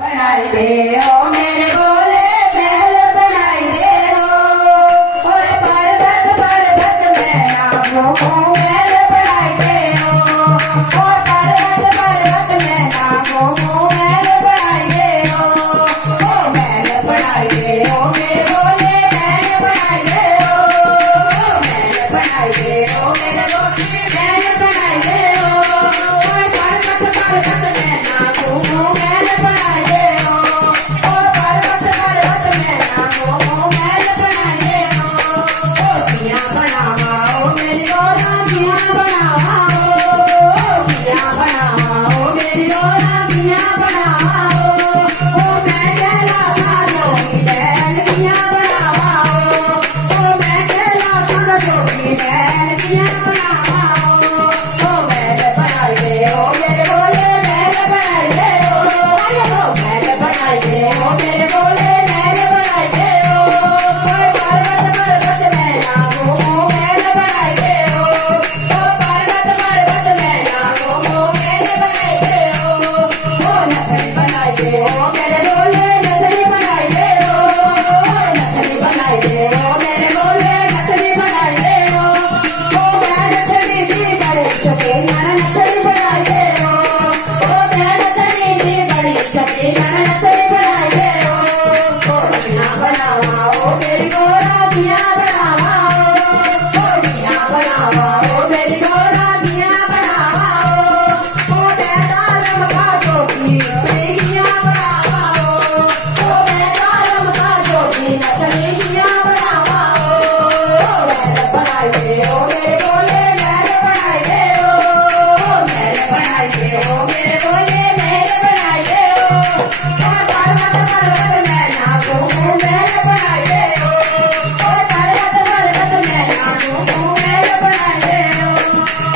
बनाई दे हो मेरे बोले महल बनाई दे हो, ओए पर्वत पर्वत में नामो महल बनाई दे हो, ओए पर्वत पर्वत में नामो महल बनाई दे हो, ओ महल बनाई दे हो मेरे बोले महल बनाई दे हो, महल बनाई दे हो मेरे बोले महल बनाई दे हो, ओए पर्वत पर्वत में नामो महल बनाई दे हो, ओ पर्वत पर्वत में नामो महल बनाई दे हो, ओ दिया बनावा ओ मेरी गोरा दिया बनावा ओ दिया बनावा ओ मेरी गोरा दिया बनावा ओ मैं कहला साजो की बैल दिया बनावा ओ मैं कहला साजो की बैल दिया बनावा ओ महल बनाई दे ओ मेरे बोले महल बनाई दे ओ महल बनाई दे ओ मेरे बोले महल बनाई दे ओ पर्वत पर्वत में नामो महल बनाई दे ओ पर्वत पर्वत में नामो महल बनाई दे ओ नगरी बनाई दे ओ मेरे बोले नगरी बनाई दे ओ नगरी बनाई दे ओ मेरे बोले नगरी बनाई दे ओ मैं नगरी दी बड़े शौकीन नगरी बनाई दे ओ मैं नगरी दी बड़ी शौकीन नगरी बनाई दे ओ दिया बनावा ओ मेरी गोरा दिया बनावा ओ दिया बनावा ओ मेरी गोरा दिया बनावा ओ मैं तारम का जोगी दिया बनावा ओ मैं तारम का जोगी नगरी दिया बनावा ओ महल बनाई दे ओ मेरे बोले महल बनाई दे ओ महल बनाई दे ओ मेरे बोले महल बनाई दे ओ पर्वत पर्वत में नामो महल बनाई दे ओ पर्वत पर्वत में नामो महल बनाई दे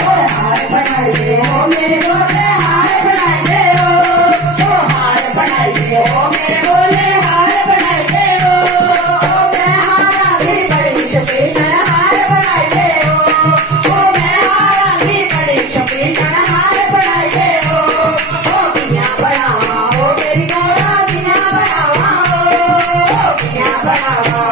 ओ हार बनाई दे ओ मेरे बोले हार बनाई दे ओ हार बनाई दे ओ मेरे बोले हार बनाई दे ओ मैं हारा भी बड़ी शौकीन हार बनाई दे ओ मैं हारा भी बड़ी शौकीन हार बनाई दे ओ दिया बनावा ओ मेरी गोरा दिया बनावा ओ दिया बनावा